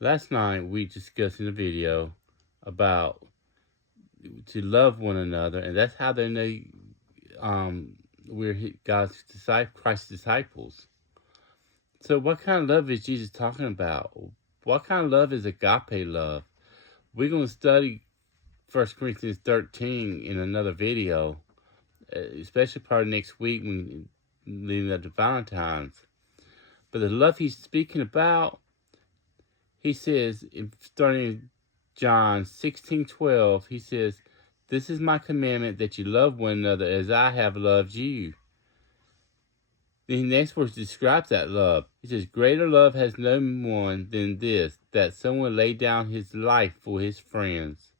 Last night we discussed in a video about to love one another, and that's how they know we're God's disciples, Christ's disciples. So, what kind of love is Jesus talking about? What kind of love is agape love? We're going to study 1 Corinthians 13 in another video, especially probably next week when leading up to Valentine's. But the love he's speaking about, he says, starting in John 16:12, he says, "This is my commandment, that you love one another as I have loved you." The next verse describes that love. He says, "Greater love has no one than this, that someone lay down his life for his friends.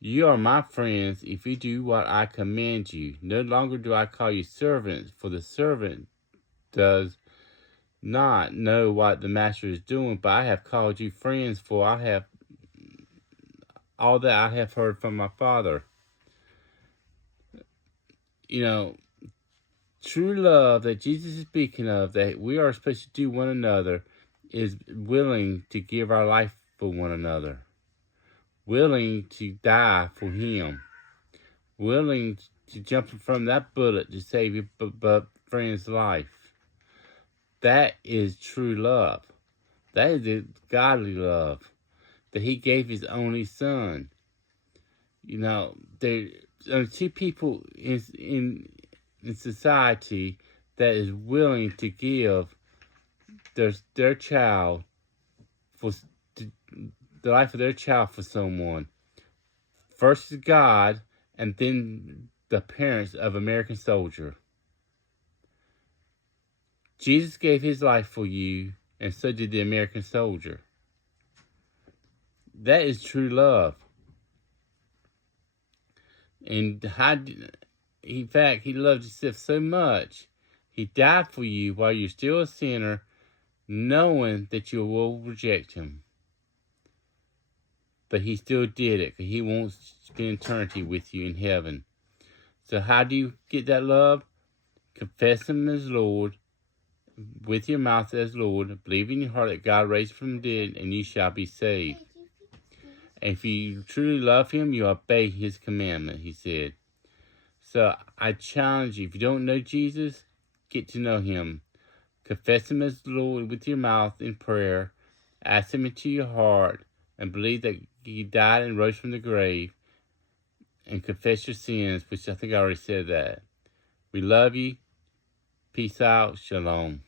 You are my friends if you do what I command you. No longer do I call you servants, for the servant does not know what the master is doing, but I have called you friends, for I have all that I have heard from my Father." You know, true love that Jesus is speaking of, that we are supposed to do one another, is willing to give our life for one another, willing to die for Him, willing to jump from that bullet to save your friend's life. That is true love. That is a godly love, that He gave His only Son. You know, there are two people in society that is willing to give their child for the life of their child for someone. First is God, and then the parents of American Soldier. Jesus gave His life for you, and so did the American Soldier. That is true love. And in fact, He loved Himself so much, He died for you while you're still a sinner, knowing that you will reject Him. But He still did it, because He wants to spend eternity with you in heaven. So how do you get that love? Confess Him as Lord, with your mouth as Lord, believe in your heart that God raised from the dead, and you shall be saved. And if you truly love Him, you obey His commandment, He said. So I challenge you, if you don't know Jesus, get to know Him. Confess Him as Lord with your mouth in prayer. Ask Him into your heart, and believe that He died and rose from the grave. And confess your sins, which I think I already said that. We love you. Peace out. Shalom.